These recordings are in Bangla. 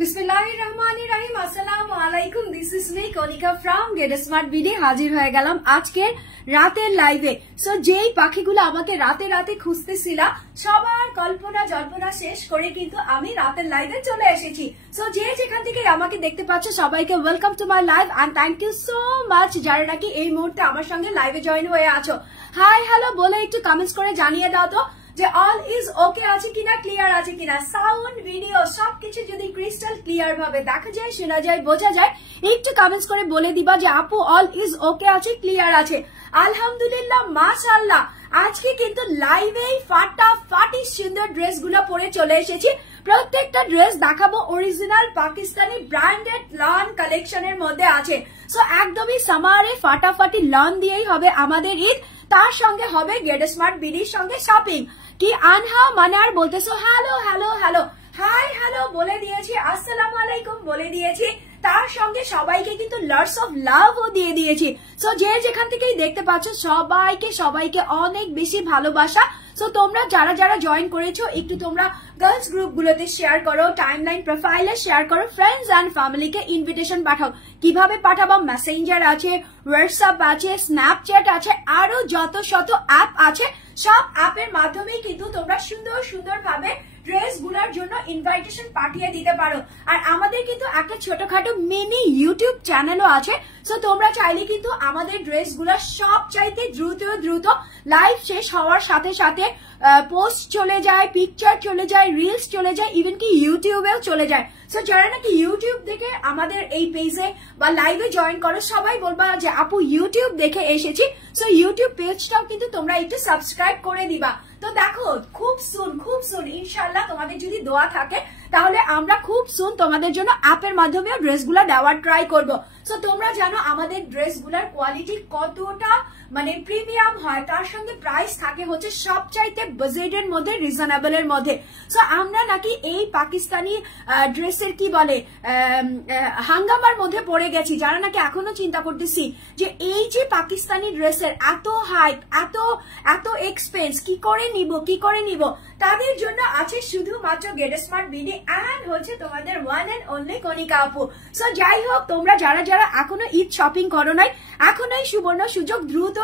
বিসমিল্লাহিররহমানিররহিম। আসসালামু আলাইকুম। This is me Kanika from Get Smart BD. হাজির হয়ে গেলাম আজকের রাতের লাইভে। সো যেই পাখিগুলো আমাকে রাতে রাতে খুঁজতেছিল, সবার কল্পনা জল্পনা শেষ করে কিন্তু আমি রাতের লাইভে চলে এসেছি। সো যে যেখান থেকে আমাকে দেখতে পাচ্ছ সবাইকে welcome to my live and thank you so much যারা নাকি এই মুহূর্তে আমার সঙ্গে লাইভে জয়েন হয়ে আছো। হাই হ্যালো বলে একটু কমেন্টস করে জানিয়ে দাও তো যে অল ইজ ওকে আছে কিনা, ক্লিয়ার আছে কিনা। সাউন্ড ভিডিও সবকিছু যদি ক্রিস্টাল ক্লিয়ার ভাবে দেখা যায়, শোনা যায়, বোঝা যায়, একটু কমেন্টস করে বলে দিবা যে আপু অল ইজ ওকে আছে, ক্লিয়ার আছে। আলহামদুলিল্লাহ, মাশাআল্লাহ। আজকে কিন্তু লাইভেই ফাটাফাটি সুন্দর ড্রেস গুলো পরে চলে এসেছি। প্রত্যেকটা ড্রেস দেখাবো অরিজিনাল পাকিস্তানি ব্র্যান্ডেড লন কালেকশনের মধ্যে আছে। সো একদমই সামারে ফাটাফাটি লন দিয়েই হবে আমাদের ঈদ। তার সঙ্গে হবে গেট স্মার্ট বিডির সঙ্গে শপিং। কি আনহা মানার বলতেছো hello hello hello, hi hello বলে দিয়েছি, আসসালামু আলাইকুম বলে দিয়েছি, তার সঙ্গে সবাইকে কিন্তু লটস অফ লাভও দিয়ে দিয়েছি। সো যে যেখান থেকেই দেখতে পাচ্ছ সবাইকে অনেক বেশি ভালোবাসা। সো তোমরা যারা যারা জয়েন করেছো একটু তোমরা গার্লস গ্রুপ গুলোতে শেয়ার করো, টাইমলাইন প্রোফাইলে শেয়ার করো, ফ্রেন্ডস এন্ড ফ্যামিলিকে ইনভিটেশন পাঠাও। কিভাবে পাঠাবো? মেসেঞ্জার আছে, হোয়াটসঅ্যাপ আছে, স্ন্যাপচ্যাট আছে, আরো যত শত অ্যাপ আছে, সব অ্যাপের মাধ্যমেই কিন্তু তোমরা সুন্দর সুন্দর ভাবে ড্রেস গুলার জন্য ইনভাইটেশন পাঠিয়ে দিতে পারো। আর আমাদের কিন্তু একটা ছোটখাটো মিনি ইউটিউব চ্যানেলও আছে। সো তোমরা চাইলে কিন্তু আমাদের ড্রেস গুলা সব চাইতে দ্রুত লাইভ শেষ হওয়ার সাথে সাথে পোস্ট চলে যায়, পিকচার চলে যায়, রিলস চলে যায়, ইভেন কি ইউটিউবেও চলে যায়। সো যারা নাকি ইউটিউব দেখে আমাদের এই পেজে বা লাইভে জয়েন করো, সবাই বলবা যে আপু ইউটিউব দেখে এসেছি। সো ইউটিউব পেজটাও কিন্তু তোমরা একটু সাবস্ক্রাইব করে দিবা। তো দেখো খুব সুন ইনশাল্লাহ তোমাদের যদি দোয়া থাকে তাহলে আমরা খুব সুন তোমাদের জন্য অ্যাপের মাধ্যমে ড্রেসগুলো দেওয়ার ট্রাই করব। সো তোমরা জানো আমাদের ড্রেসগুলোর কোয়ালিটি কতটা মানে প্রিমিয়াম হয়, তার সঙ্গে প্রাইস থাকে হচ্ছে সবচাইতে বাজেটের মধ্যে, রিজনেবল এর মধ্যে। সো আমরা নাকি এই পাকিস্তানি ড্রেসের কি বলে হাঙ্গামার মধ্যে পড়ে গেছি, যারা নাকি এখনো চিন্তা করতেছি যে এই যে পাকিস্তানি ড্রেসের এত হাইপ, এত এক্সপেন্স, কি করে নিব, তাদের জন্য আছে শুধুমাত্র গেট স্মার্ট বিডি এন্ড হচ্ছে তোমাদের ওয়ান এন্ড অনলি কনিকা আপু। সো যাই হোক, তোমরা যারা যারা এখনো ঈদ শপিং করো নাই, এখনোই সুবর্ণ সুযোগ, দ্রুত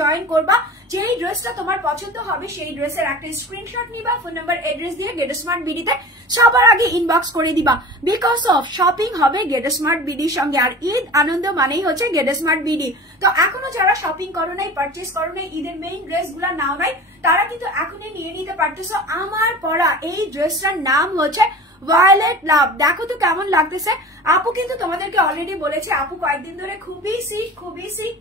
জয়েন করবা। যেই ড্রেসটা তোমার পছন্দ হবে সেই ড্রেসের একটা স্ক্রিনশট নিবা, ফোন নাম্বার এড্রেস দিয়ে গেট স্মার্ট বিডিতে সবার আগে ইনবক্স করে দিবা। বিকজ অফ শপিং হবে গেট স্মার্ট বিডির সঙ্গে, আর ঈদ আনন্দ মানেই হচ্ছে গেট স্মার্ট বিডি। তো এখনো যারা শপিং করো নাই, পারচেস করো নাই, ঈদের মেইন ড্রেস গুলা নাও নাই, তারা কিন্তু এখনই নিয়ে নিতে পারতেছো। আমার পরা এই ড্রেসটার নাম হচ্ছে ভায়োলেট লাভ। দেখো তো কেমন লাগতেছে। আপু কিন্তু তোমাদেরকে অলরেডি বলেছে আপু কয়েকদিন ধরে খুবই সিক।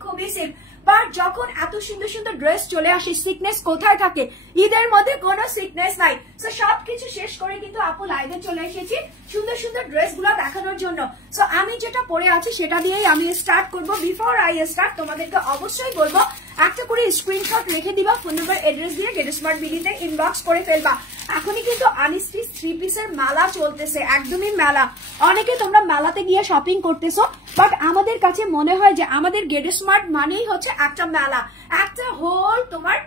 বাট যখন এত সুন্দর সুন্দর ড্রেস চলে আসে, সিকনেস কোথায় থাকে? ঈদের মধ্যে কোনো সিকনেস নাই। সো সবকিছু শেষ করে কিন্তু আপু লাইভে চলে এসেছি সুন্দর সুন্দর ড্রেস গুলো দেখানোর জন্য। সো আমি যেটা পরে আছি সেটা দিয়েই আমি স্টার্ট করবো। বিফোর আই স্টার্ট তোমাদেরকে অবশ্যই বলবো একটা করে স্ক্রিনশট রেখে দিবা, ফোন নাম্বার এড্রেস দিয়ে গেট স্মার্ট বিডিতে ইনবক্স করে ফেলবা। এখনই কিন্তু আনস্টিচ 3 পিসের মেলা চলতেছে, একদমই মেলা। অনেকে তোমরা মেলাতে গিয়ে শপিং করতেছো, বাট আমাদের কাছে মনে হয় যে আমাদের গেট স্মার্ট মানেই হচ্ছে একটা মেলা, একটা হোল তোমার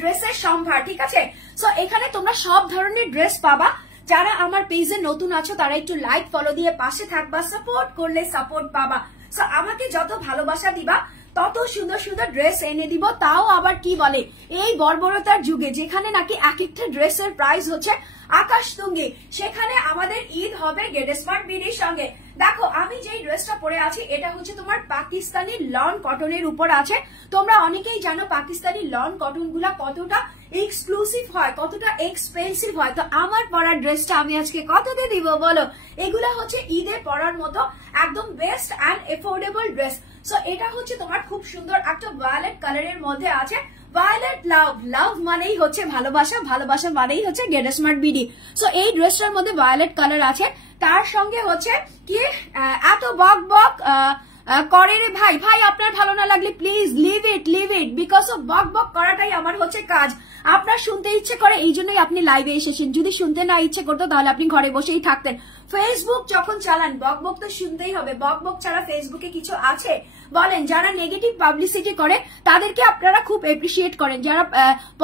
ড্রেসের সম্ভার, ঠিক আছে? সো এখানে তোমরা সব ধরনের ড্রেস পাবা। যারা আমার পেজে নতুন আছো তারা একটু লাইক ফলো দিয়ে পাশে থাকবা, সাপোর্ট করলে সাপোর্ট পাবা। সো আমাকে যত ভালোবাসা দিবা তত সুন্দর সুন্দর ড্রেস এনে দিব। তাও আবার কি বলে, এই বর্বরতার যুগে যেখানে নাকি এক একটা ড্রেসের প্রাইস হচ্ছে আকাশতুঙ্গি, সেখানে আমাদের ঈদ হবে গেট স্মার্ট বিডির সঙ্গে। দেখো আমি যেই ড্রেসটা পরে আছি এটা হচ্ছে তোমার পাকিস্তানি লন কটনের উপর আছে। তোমরা অনেকেই জানো পাকিস্তানি লন কটন গুলা কতটা এক্সক্লুসিভ হয়, কতটা এক্সপেন্সিভ হয়। তো আমার পরার ড্রেসটা আমি আজকে কততে দিব বলো? এগুলা হচ্ছে ঈদে পরার মতো একদম best and affordable dress. So এটা হচ্ছে তোমার খুব সুন্দর একটা ভায়োলেট কালারের মধ্যে আছে। ভায়োলেট লাভ মানেই হচ্ছে ভালোবাসা, ভালোবাসা মানেই হচ্ছে গেট স্মার্ট বিডি। সো এই ড্রেসটার মধ্যে ভায়োলেট কালার আছে, তার সঙ্গে হচ্ছে কি এত বক করে রে ভাই আপনার ভালো না লাগলে please leave it, because of বক করাটাই আমার হচ্ছে কাজ। আপনার শুনতে ইচ্ছে করে এই জন্যই আপনি লাইভে এসেছেন। যদি শুনতে না ইচ্ছে করতো তাহলে আপনি ঘরে বসেই থাকতেন। ফেসবুক যখন চালান বকবক তো শুনতেই হবে। বকবক ছাড়া ফেসবুকে কিছু আছে বলেন? যারা নেগেটিভ পাবলিসিটি করে তাদেরকে আপনারা খুব এপ্রিসিয়েট করেন, যারা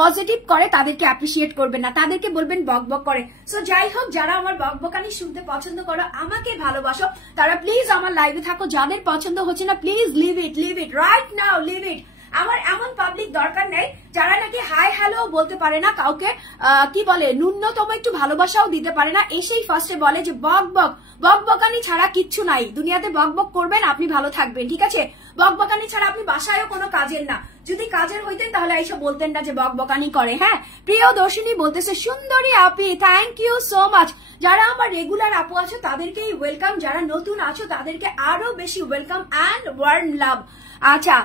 পজিটিভ করে তাদেরকে অ্যাপ্রিসিয়েট করবেন না, তাদেরকে বলবেন বকবক করে। সো যাই হোক, যারা আমার বকবকানি শুনতে পছন্দ করো, আমাকে ভালোবাসো, তারা প্লিজ আমার লাইভে থাকো। যাদের পছন্দ হচ্ছে না please leave it right now, leave it. আমার এমন পাবলিক দরকার নেই যারা নাকি হাই হ্যালো বলতে পারে না, কাউকে কি বলে ন্যূনতম একটু ভালোবাসাও দিতে পারে না, এসেই ফার্স্টে বলে যে বকবকানি ছাড়া কিচ্ছু নাই দুনিয়াতে। বকবক করবেন, আপনি ভালো থাকবেন, ঠিক আছে? বকবকানি ছাড়া আপনি বাসায়ও কোনো কাজের না। যদি কাজের হইতেন তাহলে এইসব বলতেন না যে বকবকানি করে। হ্যাঁ, প্রিয় দর্শিনী বলতেছে সুন্দরী আপি, থ্যাংক ইউ সো মাচ। যারা আমার রেগুলার আপু আছো তাদেরকেই ওয়েলকাম, যারা নতুন আছো তাদেরকে আরো বেশি ওয়েলকাম অ্যান্ড ওয়ার্ম লাভ। আচ্ছা,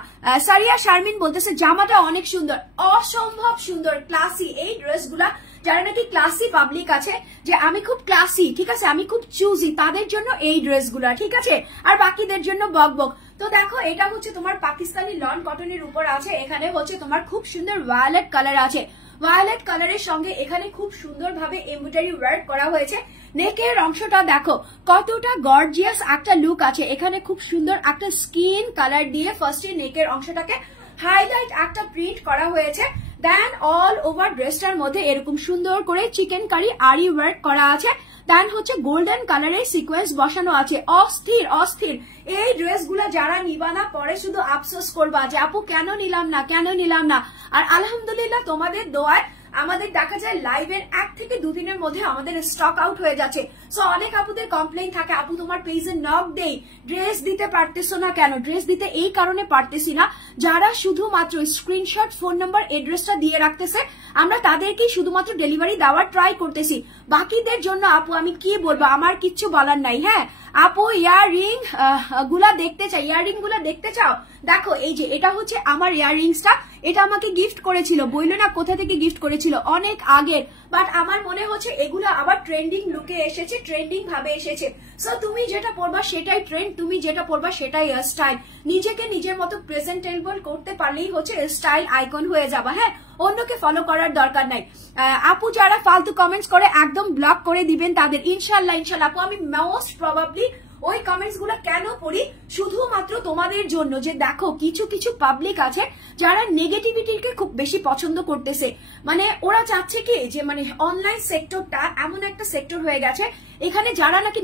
সারিয়া শারমিন বলতেছে জামাটা অনেক সুন্দর, অসম্ভব সুন্দর, ক্লাসি। এই ড্রেসগুলা যারা নাকি ক্লাসি পাবলিক আছে, যে আমি খুব ক্লাসি, ঠিক আছে, আমি খুব চুজি, তাদের জন্য এই ড্রেসগুলা, ঠিক আছে? আর বাকিদের জন্য বকবক। তো দেখো, এটা হচ্ছে তোমার পাকিস্তানি লন কটনের উপর আছে, এখানে হচ্ছে তোমার খুব সুন্দর ভায়োলেট কালার আছে। ভায়োলেট কালারের সঙ্গে এখানে খুব সুন্দর ভাবে এমব্রয়ডারি ওয়ার্ক করা হয়েছে। নেকের অংশটা দেখো কতটা গর্জিয়াস একটা লুক আছে। এখানে খুব সুন্দর একটা স্কিন কালার দিয়ে ফার্স্টে নেকের অংশটাকে হাইলাইট একটা প্রিন্ট করা হয়েছে। দেন অল ওভার ড্রেসটার মধ্যে এরকম সুন্দর করে চিকেন কারি আরি ওয়ার্ক করা আছে। দেন হচ্ছে গোল্ডেন কালারের সিকোয়েন্স বসানো আছে। অস্থির অস্থির এই ড্রেসগুলো যারা নিবা না, পরে শুধু আফসোস করবা যে আপু কেন নিলাম না। আর আলহামদুলিল্লাহ তোমাদের দোয়ায় আমাদের দেখা যায় লাইভের 1 থেকে 2 দিনের মধ্যে আমাদের স্টক আউট হয়ে যাচ্ছে। সো অনেক আপুদের কমপ্লেইন থাকে, আপু তোমার পেজে নক দেই, ড্রেস দিতে পারতেছো না কেন? ড্রেস দিতে এই কারণে পারতেছি না, যারা শুধুমাত্র স্ক্রিনশট, ফোন নাম্বার, এড্রেসটা দিয়ে রাখতেছে, আমরা তাদেরকেই শুধুমাত্র ডেলিভারি দেওয়ার ট্রাই করতেছি। বাকিদের জন্য আপু আমি কি বলবো, আমার কিচ্ছু বলার নাই। হ্যাঁ আপু, ইয়াররিং গুলা দেখতে চাই, ইয়াররিং গুলা দেখতে চাও? দেখো এই যে এটা হচ্ছে আমার ইয়াররিংসটা, এটা আমাকে গিফট করেছিল, বললো না কোথা থেকে গিফট করেছিল, অনেক আগের। বাট আমার মনে হচ্ছে এগুলো আবার ট্রেন্ডিং লুকে এসেছে, ট্রেন্ডিং ভাবে এসেছে। সো তুমি যেটা পরবা সেটাই ট্রেন্ড, তুমি যেটা পরবা সেটাই স্টাইল। নিজেকে নিজের মতো প্রেজেন্টেবল করতে পারলেই হচ্ছে স্টাইল আইকন হয়ে যাবা। হ্যাঁ, অন্যকে ফলো করার দরকার নাই। আপু যারা ফালতু কমেন্টস করে একদম ব্লক করে দিবেন তাদের, ইনশাল্লাহ। আপু আমি মোস্ট প্রবাবলি ওই কমেন্টস গুলা কেন পড়ি, শুধুমাত্র তোমাদের জন্য, যে দেখো কিছু কিছু পাবলিক আছে যারা নেগেটিভিটিকে খুব বেশি পছন্দ করতেছে। মানে ওরা চাচ্ছে কি যে মানে অনলাইন সেক্টরটা এমন একটা সেক্টর হয়ে গেছে, এখানে যারা নাকি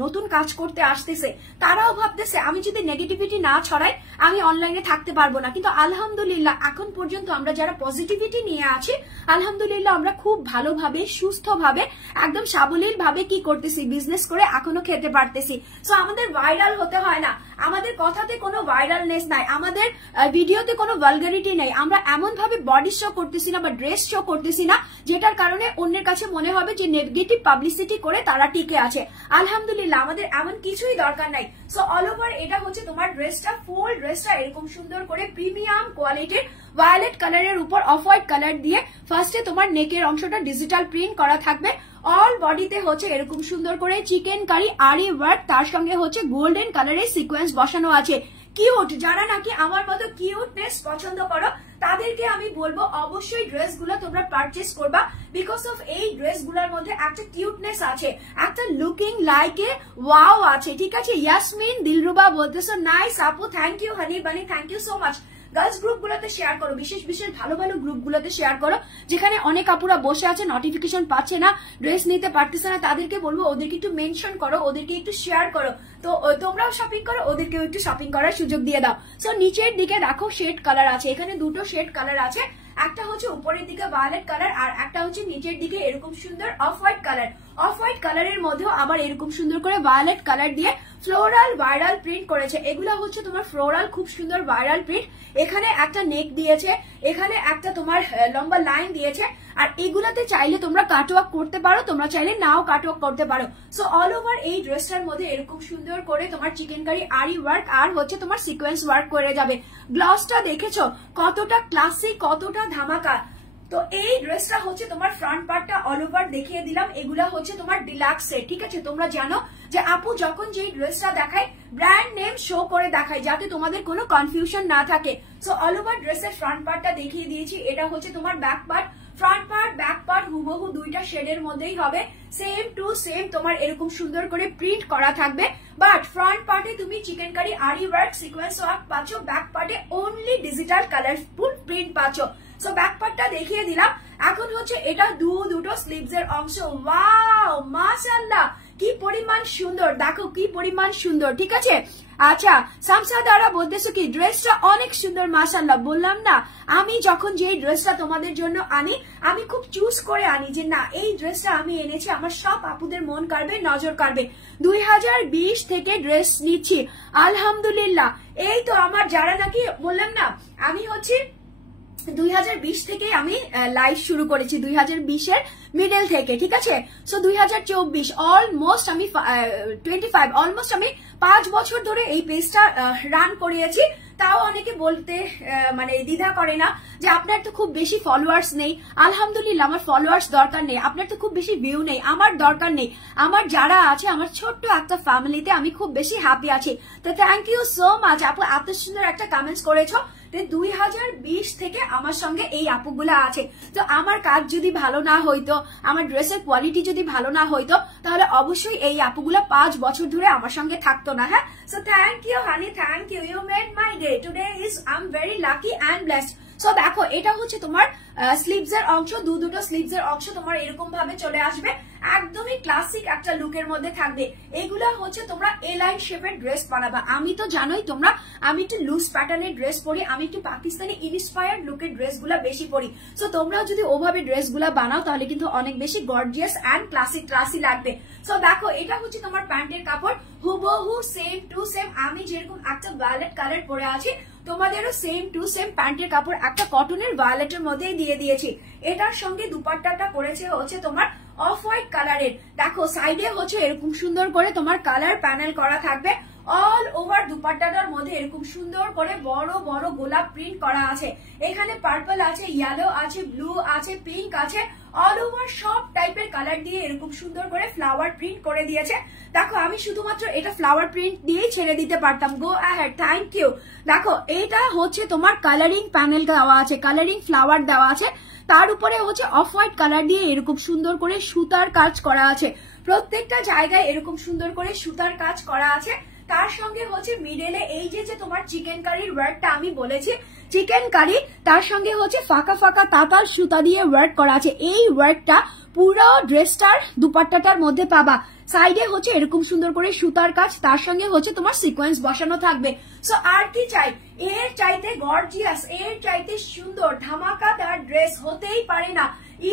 নতুন কাজ করতে আসতেছে তারাও ভাবতেছে আমি যদি নেগেটিভিটি না ছড়াই আমি অনলাইনে থাকতে পারবো না। কিন্তু আলহামদুলিল্লাহ এখন পর্যন্ত আমরা যারা পজিটিভিটি নিয়ে আছি, আলহামদুলিল্লাহ আমরা খুব ভালোভাবে, সুস্থভাবে, একদম সাবলীল ভাবে কি করতেছি, বিজনেস করে এখনো খেতে পারতেছি। সো আমাদের ভাইরাল হতে হয় না, আমাদের কথাতে কোনো ভাইরালনেস নাই, আমাদের ভিডিওতে কোনো ভালগারিটি নেই। আমরা এমন ভাবে বডি শো করতেছি না বা ড্রেস শো করতেছি না যেটার কারণে অন্যের কাছে মনে হবে যে নেগেটিভ পাবলিসিটি করে তারা টিকে আছে। আলহামদুলিল্লাহ আমাদের এমন কিছুই দরকার নাই। সো অল ওভার এটা হচ্ছে তোমার ড্রেসটা, ফুল ড্রেসটা এরকম সুন্দর করে প্রিমিয়াম কোয়ালিটির ভায়োলেট কালারের উপর অফ হোয়াইট কালার দিয়ে ফার্স্টে তোমার নেকের অংশটা ডিজিটাল প্রিন্ট করা থাকবে। অল বডিতে হচ্ছে এরকম সুন্দর করে চিকেন কারি আরি ওয়ার্ক, তার সঙ্গে হচ্ছে গোল্ডেন কালারের সিকোয়েন্স বসানো আছে। কিউট, যারা নাকি আমার মতো কিউটনেস পছন্দ করো তাদেরকে আমি বলবো অবশ্যই ড্রেসগুলো তোমরা পারচেস করবা, বিকজ অফ এই ড্রেসগুলোর মধ্যে একটা কিউটনেস আছে, একটা লুকিং লাইক এ ওয়াও আছে। ঠিক আছে, ইয়াসমিন দিলরুবা বলতেছো নাইস আপু, thank you honey bunny, thank you so much. Girls group গুলোতে শেয়ার করো, বিশেষ ভালো ভালো গ্রুপ গুলোতে শেয়ার করো, যেখানে অনেক আপুরা বসে আছে, নোটিফিকেশন পাচ্ছে না, ড্রেস নিতে পারতেছে না, তাদেরকে বলবো ওদেরকে একটু মেনশন করো, ওদেরকে একটু শেয়ার করো, তো তোমরাও শপিং করো, ওদেরকেও একটু শপিং করার সুযোগ দিয়ে দাও। সো নিচের দিকে দেখো শেড কালার আছে, এখানে দুটো শেড কালার আছে, একটা হচ্ছে উপরের দিকে ভায়োলেট কালার আর একটা হচ্ছে নিচের দিকে এরকম সুন্দর of white colour. Off white কালারের মধ্যেও আবার এরকম সুন্দর করে ভায়োলেট কালার দিয়ে ফ্লোরাল ভাইরাল প্রিন্ট করেছে। এগুলা হচ্ছে তোমার ফ্লোরাল খুব সুন্দর ভাইরাল প্রিন্ট। এখানে একটা নেক দিয়েছে, এখানে একটা তোমার লম্বা লাইন দিয়েছে, আর এগুলাতে চাইলে তোমরা কাটওয়ার্ক করতে পারো, তোমরা চাইলে নাও কাটওয়ার্ক করতে পারো। সো অল ওভার এই ড্রেসটার মধ্যে এরকম সুন্দর করে তোমার চিকেন কারি আরি ওয়ার্ক আর হচ্ছে তোমার সিকোয়েন্স ওয়ার্ক করে যাবে। গ্লসটা দেখেছো কতটা ক্লাসিক, কতটা ধামাকা। তো এই ড্রেসটা হচ্ছে তোমার ফ্রন্ট পার্টটা অল ওভার দেখিয়ে দিলাম, এগুলা হচ্ছে তোমার ডিলাক্স সেট। ঠিক আছে, তোমরা জানো যে আপু যখন যেই ড্রেসটা দেখায় ব্র্যান্ড নেম শো করে দেখায়, যাতে তোমাদের কোনো কনফিউশন না থাকে। সো অল ওভার ড্রেসের ফ্রন্ট পার্টটা দেখিয়ে দিয়েছি, এটা হচ্ছে তোমার back part. Front part back part হুবহু দুইটা শেডের মধ্যেই হবে, সেম টু সেম তোমার এরকম সুন্দর করে প্রিন্ট করা থাকবে। বাট ফ্রন্ট পার্টে তুমি চিকেনকারি আরি ওয়ার্ক সিকোয়েন্স ওয়ার্ক পাচ্ছ, ব্যাক পার্টে অনলি ডিজিটাল কালারফুল প্রিন্ট পাচ্ছ। সো ব্যাক পার্টটা দেখিয়ে দিলাম। এখন হচ্ছে এটা দুটো স্লিভস এর অংশ। ওয়াও মাশাআল্লাহ কি পরিমাণ সুন্দর, দেখো কি পরিমাণ সুন্দর, ঠিক আছে। আচ্ছা সামসা দ্বারা বলতেছো কি ড্রেসটা অনেক সুন্দর মাশাআল্লাহ। বললাম না আমি যখন যে ড্রেসটা তোমাদের জন্য আনি আমি খুব চুজ করে আনি যে না এই ড্রেসটা আমি এনেছি আমার সব আপুদের মন কাড়বে, নজর কাড়বে। 2020 থেকে ড্রেস নিচ্ছি আলহামদুলিল্লাহ। এই তো আমার যারা নাকি বললাম না আমি হচ্ছে 2020 থেকে আমি লাইভ শুরু করেছি, 2020 এর মিডল থেকে, ঠিক আছে। সো 2024 অলমোস্ট আমি 25 অলমোস্ট আমি 5 বছর ধরে এই পেজটা রান করিয়েছি। তাও অনেকে বলতে মানে দ্বিধা করে না যে আপনার তো খুব বেশি ফলোয়ার্স নেই। আলহামদুলিল্লাহ আমার ফলোয়ার্স দরকার নেই, আপনার তো খুব বেশি ভিউ নেই, আমার দরকার নেই। আমার যারা আছে আমার ছোট্ট একটা ফ্যামিলিতে আমি খুব বেশি হ্যাপি আছি। তো থ্যাংক ইউ সো মাচ আপু, এত সুন্দর একটা কমেন্টস করেছো। 2020 থেকে আমার সঙ্গে এই আপুগুলা আছে। তো আমার কাজ যদি ভালো না হইতো, আমার ড্রেসের কোয়ালিটি যদি ভালো না হইতো, তাহলে অবশ্যই এই আপুগুলা 5 বছর ধরে আমার সঙ্গে থাকতো না। হ্যাঁ, so thank you honey, thank you, you made my day today is I am very lucky and blessed. So দেখো এটা হচ্ছে তোমার স্লিভস এর অংশ, দুটো স্লিভস এর অংশ তোমার এরকম ভাবে চলে আসবে, একদমই ক্লাসিক একটা লুকের মধ্যে থাকবে। এগুলা হচ্ছে তোমরা এ লাইন শেপের ড্রেস বানাবা। আমি তো জানোই তোমরা আমি একটু লুজ প্যাটার্নের ড্রেস পরি, আমি একটু পাকিস্তানি ইন্সপায়ার্ড লুকের ড্রেস গুলা বেশি পরি। সো তোমরাও যদি ওভাবে ড্রেস গুলা বানাও তাহলে কিন্তু অনেক বেশি গর্জিয়াস অ্যান্ড ক্লাসিক ক্লাসি লাগবে। সো দেখো এটা হচ্ছে তোমার প্যান্টের কাপড়, হুবহু সেম টু সেম আমি যেরকম একটা ভায়োলেট কালার পরে আছি তোমাদেরও সেম টু সেম প্যান্টের কাপড় একটা কটনের ভায়োলেটের মধ্যেই দিয়ে দিয়েছি। এটার সঙ্গে দুপাট্টাটা করেছে হচ্ছে তোমার অফ হোয়াইট কালারের। দেখো সাইডে হচ্ছে এরকম সুন্দর করে তোমার কালার প্যানেল করা থাকবে, অল ওভার দুপাট্টাটার মধ্যে এরকম সুন্দর করে বড় বড় গোলাপ প্রিন্ট করা আছে। এখানে পার্পল আছে, ইয়েলো আছে, ব্লু আছে, পিঙ্ক আছে, অল ওভার সব টাইপের কালার দিয়ে এরকম সুন্দর করে ফ্লাওয়ার প্রিন্ট করে দিয়েছে। দেখো আমি শুধুমাত্র এটা ফ্লাওয়ার প্রিন্ট দিয়েই ছেড়ে দিতে পারতাম, গো অ্যাহেড, থ্যাংক ইউ। দেখো এটা হচ্ছে তোমার কালারিং প্যানেল দেওয়া আছে, কালারিং ফ্লাওয়ার দেওয়া আছে, তার উপরে হচ্ছে অফ হোয়াইট কালার দিয়ে এরকম সুন্দর করে সুতার কাজ করা আছে, প্রত্যেকটা জায়গায় এরকম সুন্দর করে সুতার কাজ করা আছে। তার সঙ্গে হচ্ছে মিডলে এই যে তোমার চিকেন কারির ওয়ার্কটা আমি বলেছি, চিকেন কারি তার সঙ্গে হচ্ছে ফাঁকা ফাঁকা তাঁতার সুতা দিয়ে ওয়ার্ক করা আছে। এই ওয়ার্কটা পুরো ড্রেসটার দুপাট্টাটার মধ্যে পাবা। সাইডে হচ্ছে এরকম সুন্দর করে সুতার কাজ, তার সঙ্গে হচ্ছে তোমার সিকোয়েন্স বসানো থাকবে। সো আর কি চাই, এর চাইতে গর্জিয়াস, এর চাইতে সুন্দর ধামাকাদার ড্রেস হতেই পারে না।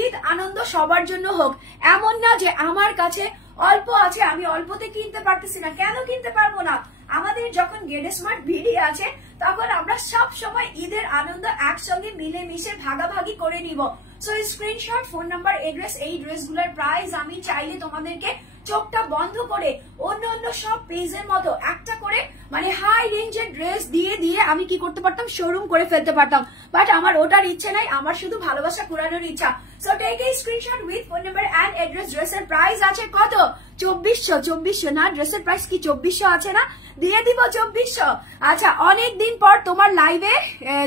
ঈদ আনন্দ সবার জন্য হোক, এমন না যে আমার কাছে অল্প আছে আমি অল্পতে কিনতে পারতেছি না। কেন কিনতে পারবো না? আমাদের যখন গেট স্মার্ট ভিডি আছে তখন আমরা সব সময় ঈদের আনন্দ একসঙ্গে মিলেমিশে ভাগাভাগি করে নিব। So screenshot, phone number, address, এই ড্রেসগুলোর প্রাইস আমি চাইলে তোমাদেরকে চোখটা বন্ধ করে অন্য অন্য সব পেজের মতো একটা করে মানে হাই রেঞ্জের ড্রেস দিয়ে দিয়ে আমি কি করতে পারতাম, শোরুম করে ফেলতে পারতাম। বাট আমার ওটার ইচ্ছে নাই, আমার শুধু ভালোবাসা কুড়ানোর ইচ্ছা। So take a screenshot with phone number and address. ড্রেসের প্রাইস আছে কত? 2400 না, ড্রেসের প্রাইস কি 2400 আছে না? দিয়ে দিব 2400। আচ্ছা অনেকদিন পর তোমার লাইভে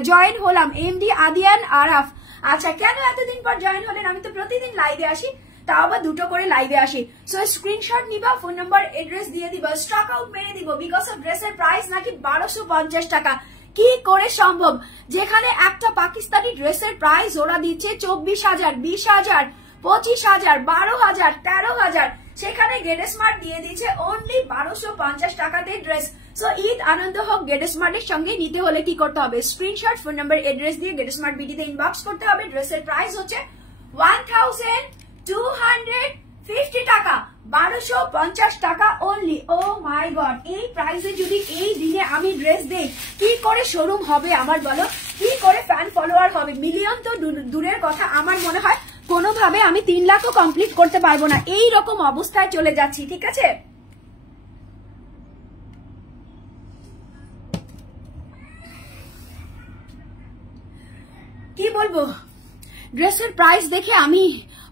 জয়েন হলাম, এমডি আদিয়ান আরাফ। আচ্ছা কেন এতদিন পর জয়েন হলেন? আমি তো প্রতিদিন লাইভে আসি, তাও আবার দুটো করে লাইভে আসি। সো স্ক্রিনশট নিবা, ফোন নাম্বার এড্রেস দিয়ে দিবা, স্টক আউট মেরে দিব। বিকজ অফ ড্রেসের প্রাইস নাকি 1250 টাকা। কি করে সম্ভব? যেখানে একটা পাকিস্তানি ড্রেসের প্রাইস ওরা দিচ্ছে 24,000, 20,000, 25,000, 12,000, 13,000, সেখানে গেট স্মার্ট দিয়ে দিচ্ছে অনলি 1250 টাকাতে ড্রেস। সো ঈদ আনন্দ হোক, গেট স্মার্টের সঙ্গে নিতে হলে কি করতে হবে? স্ক্রিনশট, ফোন নাম্বার, এড্রেস দিয়ে গেট স্মার্ট বিডিতে ইনবক্স করতে হবে। ড্রেসের প্রাইস হচ্ছে 1250 টাকা, 1250 টাকা অনলি। ও মাই গড, এই প্রাইসে যদি এই দিনে আমি ড্রেস দেই কি করে শোরুম হবে আমার বলো? কি করে ফ্যান ফলোয়ার হবে? মিলিয়ন তো দূরের কথা, আমার মনে হয় কোনোভাবে আমি 3 লাখও কমপ্লিট করতে পারবো না, এই রকম অবস্থায় চলে যাচ্ছি। ঠিক আছে, কি বলবো, ড্রেসের প্রাইস দেখে আমি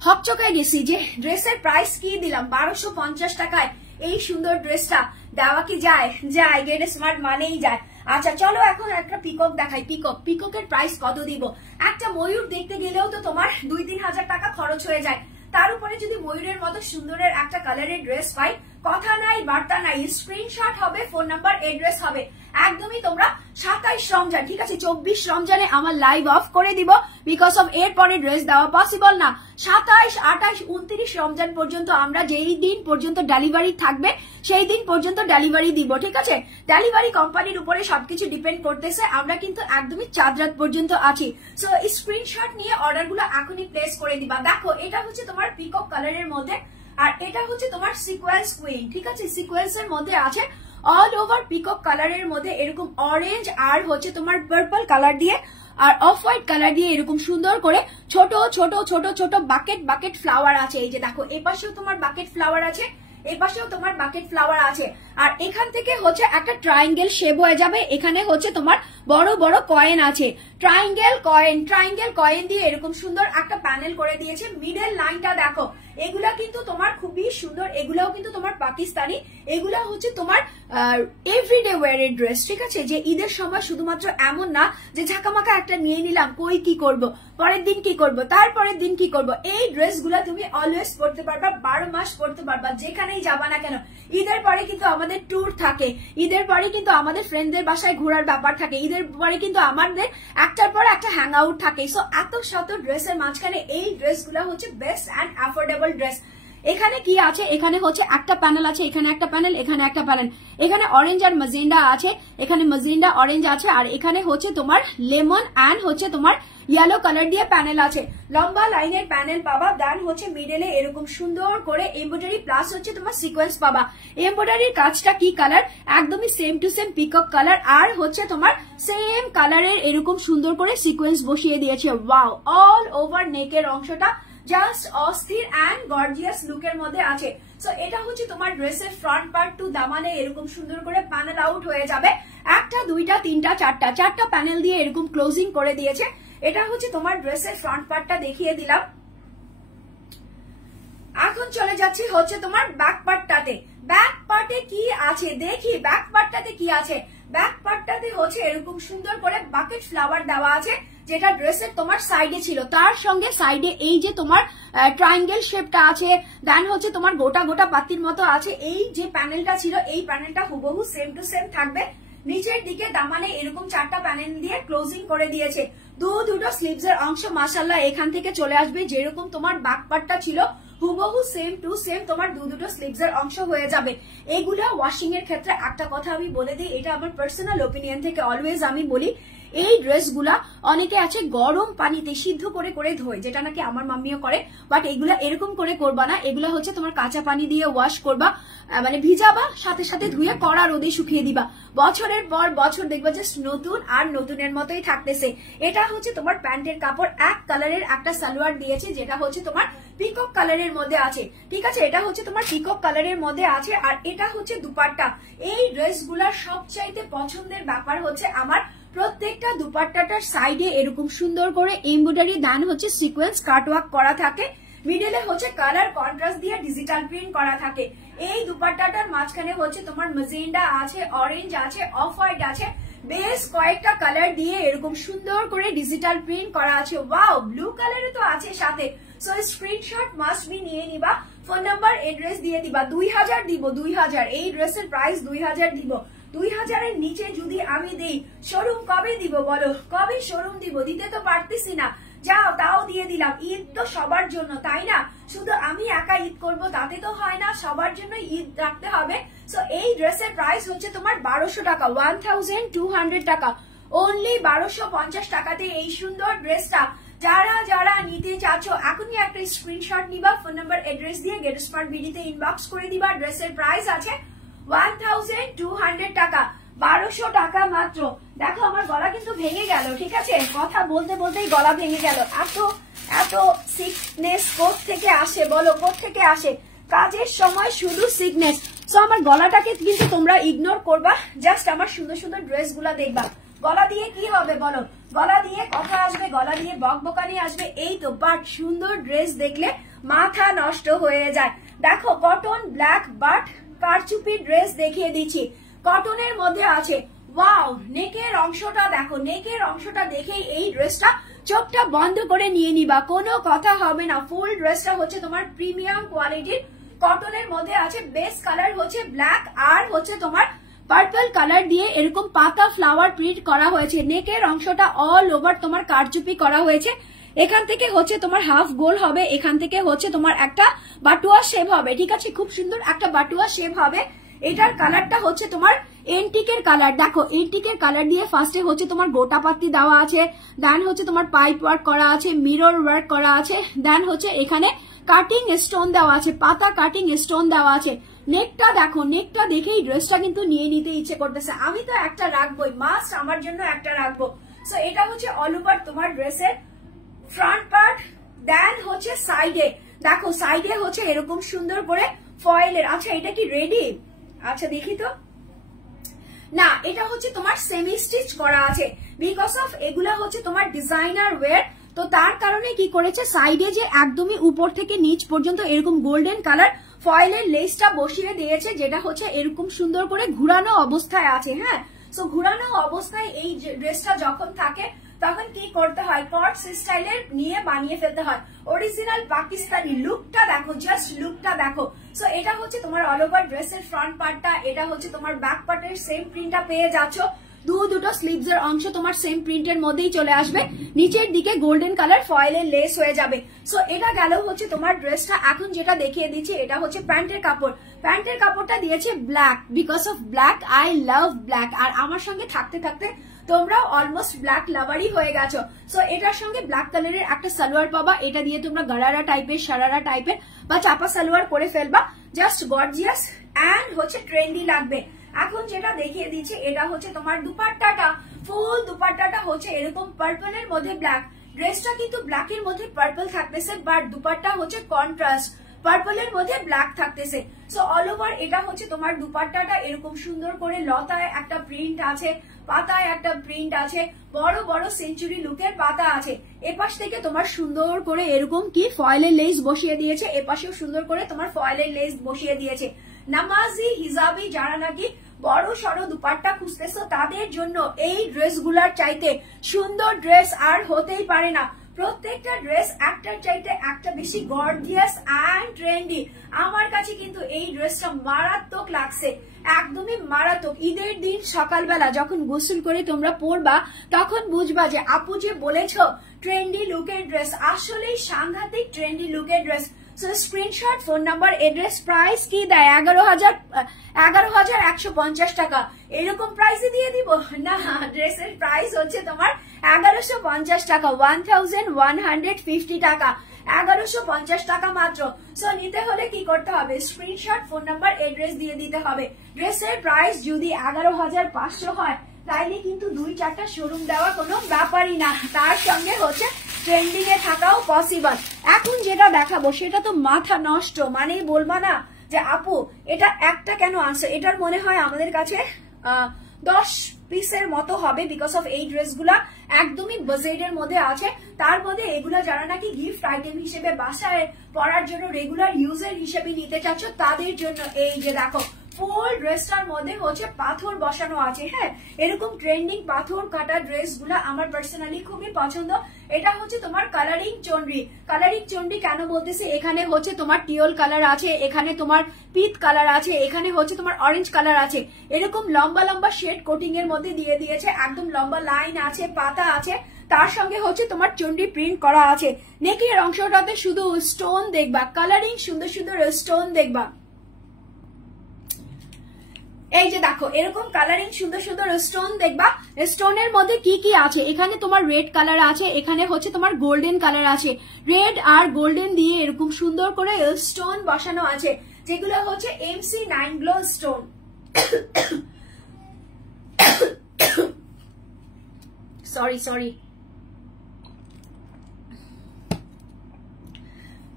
হকচকায় গেছি যে ড্রেসের প্রাইস কি দিলাম 1250 টাকায় এই সুন্দর ড্রেসটা। দেওয়া কি যায়? যায়, গেট স্মার্ট মানেই যায়। আচ্ছা চলো এখন একটা পিকক দেখাই। পিককের প্রাইস কত দিব? একটা ময়ূর দেখতে গেলেও তো তোমার 2-3 হাজার টাকা খরচ হয়ে যায়। তার উপরে যদি ময়ূরের মতো সুন্দরের একটা কালারের ড্রেস পাই, কথা নাই বার্তা নাই, স্ক্রিনশট হবে, ফোন নাম্বার এড্রেস হবে। একদমই তোমরা 27 রমজান, ঠিক আছে, 24 রমজানে আমার লাইভ অফ করে দিব, বিকজ অফ এর পরে ড্রেস দেওয়া পসিবল না। 27, 28, 29 রমজান পর্যন্ত আমরা যেই দিন পর্যন্ত ডেলিভারি থাকবে সেই দিন পর্যন্ত ডেলিভারি দিব, ঠিক আছে। ডেলিভারি কোম্পানির উপরে সবকিছু ডিপেন্ড করতেছে, আমরা কিন্তু একদমই চাঁদ রাত পর্যন্ত আছি। সো স্ক্রিনশট নিয়ে অর্ডারগুলো এখনই প্লেস করে দিবা। দেখো এটা হচ্ছে তোমার পিকক কালারের মধ্যে, আর এটা হচ্ছে তোমার সিকোয়েন্স কুইন, ঠিক আছে, সিকোয়েন্সের মধ্যে আছে অল ওভার পিকক কালারের মধ্যে এরকম অরেঞ্জ আর হচ্ছে তোমার পার্পল কালার দিয়ে আর অফ হোয়াইট কালার দিয়ে এরকম সুন্দর করে ছোট ছোট ছোট ছোট বাকেট ফ্লাওয়ার আছে। এই যে দেখো, এপাশেও তোমার বাকেট ফ্লাওয়ার আছে, এপাশেও তোমার বাকেট ফ্লাওয়ার আছে, আর এখান থেকে হচ্ছে একটা ট্রায়াঙ্গেল শেপ হয়ে যাবে। এখানে হচ্ছে তোমার বড় বড় কয়েন আছে, ট্রায়াঙ্গেল কয়েন দিয়ে এরকম সুন্দর একটা প্যানেল করে দিয়েছে। মিডল লাইনটা দেখো, এগুলা কিন্তু তোমার খুবই সুন্দর, এগুলাও কিন্তু তোমার পাকিস্তানি, এগুলা হচ্ছে তোমার এভরিডে ওয়ারের ড্রেস, ঠিক আছে, যে ঈদের সময় শুধুমাত্র এমন না যে ঝাঁকামাকা একটা নিয়ে নিলাম, কই কি করব, পরের দিন কি করব, তারপরের দিন কি করব। এই ড্রেসগুলা তুমি অলওয়েজ পড়তে পারবা, 12 মাস পড়তে পারবা, যেখানেই যাবা না কেন। ঈদের পরে কিন্তু আমাদের ট্যুর থাকে, ঈদের পরে কিন্তু আমাদের ফ্রেন্ডদের বাসায় ঘোরার ব্যাপার থাকে, ঈদের পরে কিন্তু আমাদের একটার পর একটা হ্যাং আউট থাকে। সো এত শত ড্রেসের মাঝখানে এই ড্রেসগুলো হচ্ছে বেস্ট অ্যান্ড অ্যাফোর্ডেবল ড্রেস। এখানে কি আছে? এখানে হচ্ছে একটা প্যানেল আছে, এখানে একটা প্যানেল, এখানে একটা প্যানেল, এখানে অরেঞ্জ আর ম্যাজেন্ডা আছে, এখানে ম্যাজেন্ডা অরেঞ্জ আছে, আর এখানে হচ্ছে তোমার লেমন অ্যান্ড হচ্ছে তোমার ইয়েলো কালার দিয়ে প্যানেল আছে। লম্বা লাইনের প্যানেল পাবা, দেন হচ্ছে মিডলে এরকম সুন্দর করে এমব্রয়ডারি প্লাস হচ্ছে তোমার সিকোয়েন্স পাবা। এমব্রয়ডারির কাজটা কি কালার? একদমই same to same peacock colour, আর হচ্ছে তোমার সেম কালারের এরকম সুন্দর করে সিকোয়েন্স বসিয়ে দিয়েছে। ওয়াও, অল ওভার নেকের অংশটা জাস্ট অস্থির অ্যান্ড গর্জিয়াস লুকের মধ্যে আছে। সো এটা হচ্ছে তোমার ড্রেসের ফ্রন্ট পার্ট টু দামানে এরকম সুন্দর করে প্যানেল আউট হয়ে যাবে। একটা, দুইটা, তিনটা, চারটা প্যানেল দিয়ে এরকম ক্লোজিং করে দিয়েছে। এটা হচ্ছে তোমার ড্রেসের ফ্রন্ট পার্টটা দেখিয়ে দিলাম। এখন চলে যাচ্ছি হচ্ছে তোমার ব্যাক পার্টটাতে। ব্যাক পার্টে কি আছে দেখি, ব্যাক পার্টটাতে কি আছে। ব্যাক পার্টটাতে হচ্ছে এরকম সুন্দর করে বাকেট ফ্লাওয়ার দেওয়া আছে, যেটা ড্রেসের তোমার সাইডে ছিল, তার সঙ্গে সাইডে এই যে তোমার ট্রায়াঙ্গেল শেপটা আছে, দেন হচ্ছে তোমার গোটা গোটা পাতির মতো আছে। এই যে প্যানেলটা ছিল, এই প্যানেলটা হুবহু সেম টু সেম থাকবে। নিচের দিকে দামানে এরকম 4টা প্যানেল দিয়ে ক্লোজিং করে দিয়েছে। দুটো স্লিভস এর অংশ মাশাআল্লাহ এখান থেকে চলে আসবে, যেরকম তোমার ব্যাক পার্টটা ছিল হুবহু সেম টু সেম তোমার দুটো স্লিভস এর অংশ হয়ে যাবে। এগুলা ওয়াশিং এর ক্ষেত্রে একটা কথা আমি বলে দিই, এটা আমার পার্সোনাল ওপিনিয়ন থেকে অলওয়েজ আমি বলি, এই ড্রেসগুলা অনেকে আছে গরম পানিতে সিদ্ধ করে করে ধোয়, যেটা নাকি আমার মাম্মিও করে, বাট এগুলা এরকম করে করবা না। এগুলা হচ্ছে তোমার কাঁচা পানি দিয়ে ওয়াশ করবা, মানে ভিজাবা, সাথে সাথে ধুয়ে কড়া রোদে শুকিয়ে দিবা। বছরের পর বছর দেখবা যে নতুন আর নতুনের মতোই থাকতেছে। এটা হচ্ছে তোমার প্যান্টের কাপড়, এক কালারের একটা সালোয়ার দিয়েছে, যেটা হচ্ছে তোমার পিকক কালারের মধ্যে আছে, ঠিক আছে, এটা হচ্ছে তোমার পিকক কালারের মধ্যে আছে। আর এটা হচ্ছে দুপাট্টা। এই ড্রেসগুলার সবচাইতে পছন্দের ব্যাপার হচ্ছে আমার প্রত্যেকটা দুপাট্টাটার সাইডে এরকম সুন্দর করে এমব্রয়ডারি দান হচ্ছে সিকোয়েন্স কাটওয়ার্ক করা থাকে, মিডলে হচ্ছে কালার কন্ট্রাস্ট দিয়ে ডিজিটাল প্রিন্ট করা থাকে। এই দুপাট্টাটার মাঝখানে হচ্ছে তোমার ম্যাজেন্ডা আছে, অরেঞ্জ আছে, অফ হোয়াইট আছে, বেশ কয়েকটা কালার দিয়ে এরকম সুন্দর করে ডিজিটাল প্রিন্ট করা আছে। ওয়াও, ব্লু কালারে তো আছে সাথে। সো স্ক্রিনশট মাস্ট বি নিয়ে নিবা, ফোন নাম্বার এড্রেস দিয়ে দিবা। 2000 দিব, 2000, এই ড্রেসের প্রাইস 2000 দিব। 2000 এর নিচে যদি আমি দেই, শোরুম কবে দিব বলো, কবে শোরুম দিব? দিতে তো পারতেছি না, যাও তাও দিয়ে দিলাম। ঈদ তো সবার জন্য, তাই না? শুধু আমি একা ঈদ করব তাতে তো হয় না, সবার জন্য ঈদ রাখতে হবে। সো এই ড্রেসের প্রাইস হচ্ছে তোমার 1200 টাকা, 1200 টাকা, অনলি 1250 টাকাতে এই সুন্দর ড্রেসটা। যারা যারা নিতে চাচ্ছ এখনই একটা স্ক্রিনশট নিবা, ফোন নাম্বার এড্রেস দিয়ে গেট স্মার্ট বিডিতে ইনবক্স করে দিবা। ড্রেসের প্রাইস আছে 1200 টাকা, 1200 টাকা মাত্র। দেখো আমার গলা কিন্তু ভেঙে গেল, ঠিক আছে, কথা বলতে বলতেই গলা ভেঙে গেল। এত সিকনেস কোথ থেকে আসে বলো, কোথ থেকে আসে? কাজের সময় শুধু সিকনেস। সো আমার গলাটাকে কিন্তু তোমরা ইগনোর করবা, জাস্ট আমার সুন্দর সুন্দর ড্রেস গুলা দেখবা। গলা দিয়ে কি হবে বলো, গলা দিয়ে কথা আসবে, গলা দিয়ে বকবকানি আসবে, এই তো, বাট সুন্দর ড্রেস দেখলে মাথা নষ্ট হয়ে যায়। দেখো কটন ব্ল্যাক, বাট কারচুপি ড্রেস দেখিয়ে দিচ্ছি, কটনের মধ্যে আছে। ওয়াও, নেকের অংশটা দেখো, নেকের অংশটা দেখেই এই ড্রেসটা চোখটা বন্ধ করে নিয়ে নিবা, কোনো কথা হবে না। ফুল ড্রেসটা হচ্ছে তোমার প্রিমিয়াম কোয়ালিটির কটনের মধ্যে আছে। বেস কালার হচ্ছে ব্ল্যাক আর হচ্ছে তোমার পার্পল কালার দিয়ে এরকম পাতা ফ্লাওয়ার প্রিন্ট করা হয়েছে। নেকের অংশটা অল ওভার তোমার কারচুপি করা হয়েছে। এখান থেকে হচ্ছে তোমার হাফ গোল হবে, এখান থেকে হচ্ছে তোমার একটা বাটুয়া শেপ হবে, ঠিক আছে, খুব সুন্দর একটা বাটুয়া শেপ হবে। এটার কালারটা হচ্ছে তোমার এন্টিকের কালার। দেখো এন্টিকের কালার দিয়ে ফার্স্টে হচ্ছে তোমার গোটা পাত্তি দেওয়া আছে, দেন হচ্ছে তোমার পাইপ ওয়ার্ক করা আছে, মিরর ওয়ার্ক করা আছে, দেন হচ্ছে এখানে কাটিং স্টোন দেওয়া আছে, পাতা কাটিং স্টোন দেওয়া আছে। নেকটা দেখো, নেকটা দেখেই ড্রেসটা কিন্তু নিয়ে নিতে ইচ্ছে করতেছে। আমি তো একটা রাখবোই, মাস্ট আমার জন্য একটা রাখবো। সো এটা হচ্ছে অল ওভার তোমার ড্রেসের ফ্রন্ট পার্ট। দেন হচ্ছে সাইডে দেখো, সাইডে হচ্ছে এরকম সুন্দর করে ফয়েলের। আচ্ছা এটা কি রেডি? আচ্ছা দেখি তো, না এটা হচ্ছে তোমার সেমি স্টিচ করা আছে, বিকজ অফ এগুলা হচ্ছে তোমার ডিজাইনার ওয়্যার। তো তার কারণে কি করেছে, সাইডে যে একদমই উপর থেকে নিচ পর্যন্ত এরকম গোল্ডেন কালার ফয়েলের লেসটা বসিয়ে দিয়েছে, যেটা হচ্ছে এরকম সুন্দর করে ঘুরানো অবস্থায় আছে। হ্যাঁ, সো ঘুরানো অবস্থায় এই ড্রেসটা যখন থাকে তখন কি করতে হয়, কটস স্টাইলের নিয়ে বানিয়ে ফেলতে হয়। অরিজিনাল পাকিস্তানি লুকটা দেখো, জাস্ট লুকটা দেখো। সো এটা হচ্ছে তোমার অল ওভার ড্রেসের ফ্রন্ট পার্টটা, এটা হচ্ছে তোমার ব্যাক পার্টের সেম প্রিন্টটা পেয়ে যাচ্ছ। দুটো স্লিভস এর অংশ তোমার সেম প্রিন্টের মধ্যেই চলে আসবে, নিচের দিকে গোল্ডেন কালার ফয়েলের লেস হয়ে যাবে। সো এটা গেল হচ্ছে তোমার ড্রেসটা। এখন যেটা দেখিয়ে দিচ্ছি এটা হচ্ছে প্যান্টের কাপড়। প্যান্টের কাপড়টা দিয়েছে black, because of black, I love black. আর আমার সঙ্গে থাকতে থাকতে তোমরাও অলমোস্ট ব্ল্যাক লাভারই হয়ে গেছো। সো এটার সঙ্গে ব্ল্যাক কালারের একটা সালোয়ার পাবা, এটা দিয়ে তোমরা গারারা টাইপের, সারারা টাইপের বা চাপা সালোয়ার করে ফেলবা, জাস্ট গর্জিয়াস এন্ড হচ্ছে ট্রেন্ডি লাগবে। এখন যেটা দেখিয়ে দিচ্ছি এটা হচ্ছে তোমার দুপাট্টাটা। ফুল দুপাট্টাটা হচ্ছে এরকম পার্পলের মধ্যে ব্ল্যাক। ড্রেসটা কিন্তু ব্ল্যাকের মধ্যে পার্পল থাকতেছে, বাট দুপাট্টা হচ্ছে কন্ট্রাস্ট, পার্পলের মধ্যে ব্ল্যাক থাকতেছে। সো অল ওভার এটা হচ্ছে তোমার দুপাট্টাটা এরকম সুন্দর করে লতায় একটা প্রিন্ট আছে, পাতায় একটা প্রিন্ট আছে, বড় বড় সেঞ্চুরি লুকের পাতা আছে। এপাশ থেকে তোমার সুন্দর করে এরকম কি ফয়েলের লেস বসিয়ে দিয়েছে, এপাশেও সুন্দর করে তোমার ফয়েলের লেস বসিয়ে দিয়েছে। নামাজি হিজাবি যারা নাকি বড় সড়ো দুপাট্টা খুঁজতেছো তাদের জন্য এই ড্রেসগুলার চাইতে সুন্দর ড্রেস আর হতেই পারে না। প্রত্যেকটা ড্রেস একটার চাইতে একটা বেশি গর্জিয়াস এন্ড ট্রেন্ডি। আমার কাছে কিন্তু এই ড্রেসটা মারাত্মক লাগছে, একদমই মারাত্মক। ঈদের দিন সকালবেলা যখন গোসল করে তোমরা পরবা তখন বুঝবা যে আপু যে বলেছ ট্রেন্ডি লুকের ড্রেস, আসলেই সাংঘাতিক ট্রেন্ডি লুকের dress. Screenshot, phone number, address, price কি দেয় 11,150 টাকা, এরকম প্রাইসে দিয়ে দিব না। ড্রেসের প্রাইস হচ্ছে তোমার 1150 টাকা, 1150 টাকা, 1150 টাকা মাত্র। সো নিতে হলে কি করতে হবে, স্ক্রিনশট, ফোন নাম্বার, এড্রেস দিয়ে দিতে হবে। ড্রেসের প্রাইস যদি 11,500 হয় তাইলে কিন্তু 2-4টা শোরুম দেওয়া কোনো ব্যাপারই না, তার সঙ্গে হচ্ছে ট্রেন্ডিং এ থাকাও পসিবল। এখন যেটা দেখাবো সেটা তো মাথা নষ্ট, মানেই বলবা না যে আপু এটা একটা কেন আনছো। এটার মনে হয় আমাদের কাছে 10 পিসের মতো হবে, বিকজ অফ এই ড্রেসগুলা একদমই বাজেটের মধ্যে আছে। তার মধ্যে এগুলা যারা নাকি গিফট আইটেম হিসেবে বাসায় পরার জন্য রেগুলার ইউজের হিসেবে নিতে চাচ্ছ তাদের জন্য এই যে দেখো ফুল ড্রেসটার মধ্যে হচ্ছে পাথর বসানো আছে। হ্যাঁ, এরকম ট্রেন্ডিং পাথর কাটা ড্রেস গুলা আমার পার্সোনালি খুবই পছন্দ। এটা হচ্ছে তোমার কালারিং চন্ডি। কালারিং চন্ডি কেন বলতেছি, এখানে হচ্ছে তোমার টিওল কালার আছে, এখানে তোমার পিত কালার আছে, এখানে হচ্ছে তোমার অরেঞ্জ কালার আছে, এরকম লম্বা লম্বা শেড কোটিং এর মধ্যে দিয়ে দিয়েছে। একদম লম্বা লাইন আছে, পাতা আছে, তার সঙ্গে হচ্ছে তোমার চন্ডি প্রিন্ট করা আছে। নেকের অংশটাতে শুধু স্টোন দেখবা, কালারিং সুন্দর সুন্দর স্টোন দেখবা। এই যে দেখো এরকম কালারিং সুন্দর সুন্দর স্টোন দেখবা। স্টোনের মধ্যে কি কি আছে, এখানে তোমার রেড কালার আছে, এখানে হচ্ছে তোমার গোল্ডেন কালার আছে, রেড আর গোল্ডেন দিয়ে এরকম সুন্দর করে স্টোন বসানো আছে, যেগুলো হচ্ছে MC9 গ্লো স্টোন। সরি।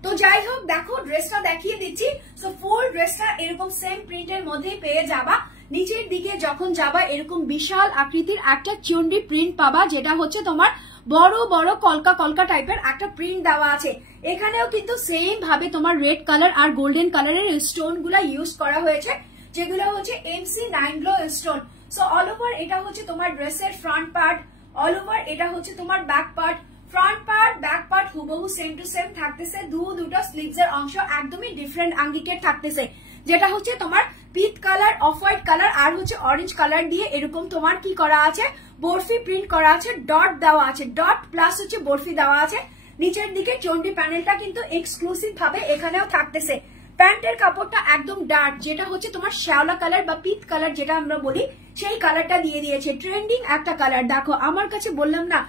তো যাই হোক দেখো ড্রেসটা দেখিয়ে দিচ্ছি। সো ফুল ড্রেসটা এরকম সেম প্রিন্টের মধ্যেই পেয়ে যাবা। নিচের দিকে যখন যাবা এরকম বিশাল আকৃতির একটা চন্ডি প্রিন্ট পাবা, যেটা হচ্ছে তোমার বড় বড় কলকা কলকা টাইপের একটা প্রিন্ট দেওয়া আছে। এখানেও কিন্তু সেম ভাবে তোমার রেড কালার আর গোল্ডেন কালারের স্টোন গুলা ইউজ করা হয়েছে। যেগুলো হচ্ছে MC9 glow stone. So all over এটা হচ্ছে তোমার ড্রেসের ফ্রন্ট পার্ট, অল ওভার এটা হচ্ছে তোমার back part. Front part back part হুবহু সেম টু সেম থাকতেছে, দুটো স্লিভস এর অংশ একদমই ডিফারেন্ট আঙ্গিকের থাকতেছে, যেটা হচ্ছে তোমার peach colour, off white colour আর হচ্ছে অরেঞ্জ কালার দিয়ে এরকম তোমার কি করা আছে, বরফি প্রিন্ট করা আছে, ডট দেওয়া আছে, ডট প্লাস হচ্ছে বরফি দেওয়া আছে। নিচের দিকে চন্ডি প্যানেলটা কিন্তু এক্সক্লুসিভ ভাবে এখানেও থাকতেছে। প্যান্টের কাপড়টা একদম ডার্ক, যেটা হচ্ছে তোমার শ্যাওলা কালার বা পিচ কালার যেটা আমরা বলি, সেই কালারটা দিয়ে দিয়েছে। ট্রেন্ডিং একটা কালার। দেখো আমার কাছে বললাম না,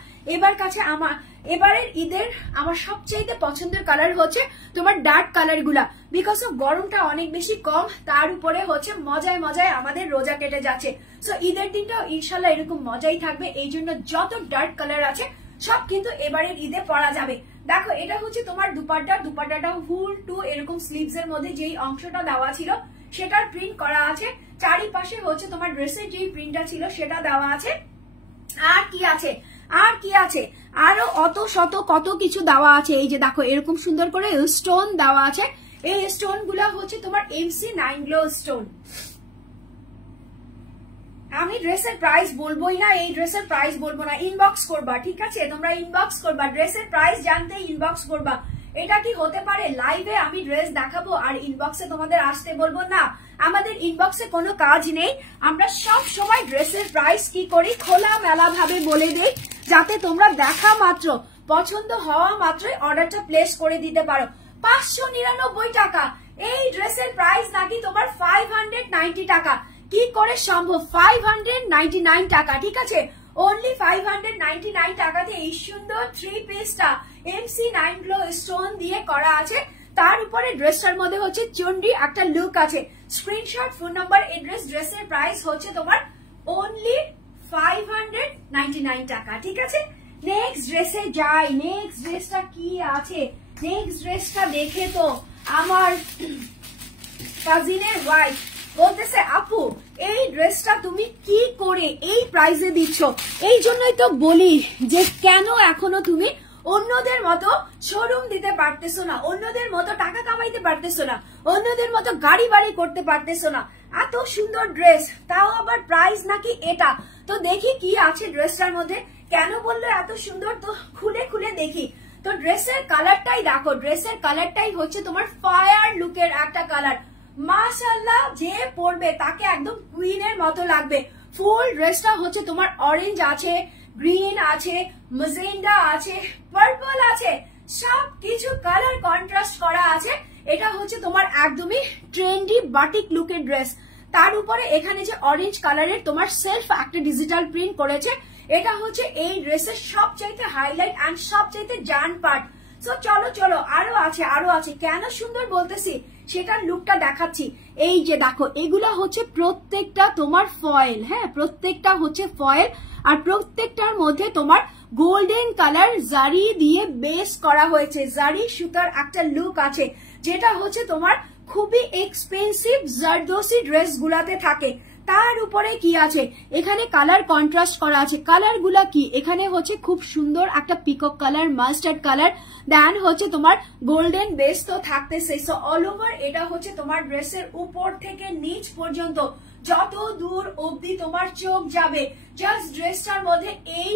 এবারের ঈদের আমার সবচেয়ে পছন্দের কালার হচ্ছে তোমার ডার্ক কালার গুলা, বিকজ অফ গরমটা অনেক বেশি কম, তার উপরে হচ্ছে মজায় মজায় আমাদের রোজা কেটে যাচ্ছে। সো ঈদের দিনটাও ইনশাল্লাহ এরকম মজাই থাকবে, এই জন্য যত ডার্ক কালার আছে সব কিন্তু এবারের ঈদে পরা যাবে। দেখো এটা হচ্ছে তোমার দুপাট্টাটা ফুল টু এরকম স্লিভস এর মধ্যে যেই অংশটা দেওয়া ছিল সেটার প্রিন্ট করা আছে, চারিপাশে হচ্ছে তোমার ড্রেসের যে প্রিন্টটা ছিল সেটা দেওয়া আছে। আর কি আছে আরো অত শত কত কিছু দেওয়া আছে। এই যে দেখো এরকম সুন্দর করে স্টোন দেওয়া আছে, এই স্টোন গুলা হচ্ছে তোমার MC9 গ্লো স্টোন। আমি ড্রেসের প্রাইস বলবোই না, এই ড্রেসের প্রাইস বলবো না, ইনবক্স করবা, ঠিক আছে? তোমরা ইনবক্স করবা, ড্রেসের প্রাইস জানতে ইনবক্স করবা। এটা কি হতে পারে লাইভে আমি ড্রেস দেখাবো আর ইনবক্সে তোমাদের আসতে বলবো? না, আমাদের ইনবক্সে কোনো কাজ নেই। আমরা সব সময় ড্রেসের প্রাইস কি করি, খোলা মেলা ভাবে বলে দেই, যাতে তোমরা দেখা মাত্র, পছন্দ হওয়া মাত্রই অর্ডারটা প্লেস করে দিতে পারো। 599 টাকা এই ড্রেসের প্রাইস নাকি তোমার 590 টাকা। কি করে সম্ভব? 599 টাকা, ঠিক আছে? অনলি 599 টাকাতে এই সুন্দর 3 পিসটা MC9 গ্লো স্টোন দিয়ে করা আছে। তার উপরে ড্রেসটার মধ্যে হচ্ছে চন্ডি একটা লুক আছে। স্ক্রিনশট, ফোন নাম্বার, এড্রেস, ড্রেসের প্রাইস হচ্ছে তোমার অনলি 599 টাকা, ঠিক আছে? নেক্সট ড্রেসে যাই। নেক্সট ড্রেসটা কি আছে? নেক্সট ড্রেসটা দেখে তো আমার কাজিনের ওয়াইফ বলতেছে, আপু এই ড্রেসটা তুমি কি করে এই প্রাইসে দিচ্ছ? এই জন্যই তো বলি যে কেন এখনো তুমি অন্যদের মতো শোরুম দিতে পারতেছো না, অন্যদের মতো টাকা কামাইতে পারতেছো না, অন্যদের মতো গাড়ি বাড়ি করতে পারতেছো না। এত সুন্দর ড্রেস, তাও আবার প্রাইস নাকি এটা। তো দেখি কি আছে ড্রেসটার মধ্যে, কেন বললো এত সুন্দর, তো খুলে খুলে দেখি। তো ড্রেসের কালারটাই দেখো, ড্রেসের কালারটাই হচ্ছে তোমার ফায়ার লুকের একটা কালার। মাশাআল্লাহ, যে পরবে তাকে একদম কুইনের মতো লাগবে। ফুল ড্রেসটা হচ্ছে তোমার অরেঞ্জ আছে, গ্রিন আছে, ম্যাজেন্ডা আছে, পার্পল আছে, সব কিছু কালার কন্ট্রাস্ট করা আছে। এটা হচ্ছে তোমার একদমই ট্রেন্ডি বাটিক লুকের ড্রেস। তার উপরে এখানে যে অরেঞ্জ কালারের তোমার সেলফ একটা ডিজিটাল প্রিন্ট করেছে, এটা হচ্ছে এই ড্রেসের সবচাইতে হাইলাইট এন্ড সবচাইতে জান পার্ট। সো চলো আরো আছে। কেন সুন্দর বলতেছি সেটার লুকটা দেখাচ্ছি। এই যে দেখো, এগুলা হচ্ছে প্রত্যেকটা তোমার ফয়েল, হ্যাঁ প্রত্যেকটা হচ্ছে ফয়েল, আর প্রত্যেকটার মধ্যে তোমার গোল্ডেন কালার জারি দিয়ে বেস করা হয়েছে। জারি সুতার একটা লুক আছে, যেটা হচ্ছে তোমার খুবই এক্সপেন্সিভ জারদোসি ড্রেস গুলাতে থাকে। তার উপরে কি আছে, এখানে কালার কন্ট্রাস্ট করা আছে। কালার গুলা কি, এখানে হচ্ছে খুব সুন্দর একটা পিকক কালার, মাস্টার্ড কালার, দেন হচ্ছে তোমার গোল্ডেন বেস তো থাকতেছে। সো অল ওভার এটা হচ্ছে তোমার ড্রেসের উপর থেকে নিচ পর্যন্ত যত দূর অবধি তোমার চোখ যাবে, জাস্ট ড্রেসটার মধ্যে এই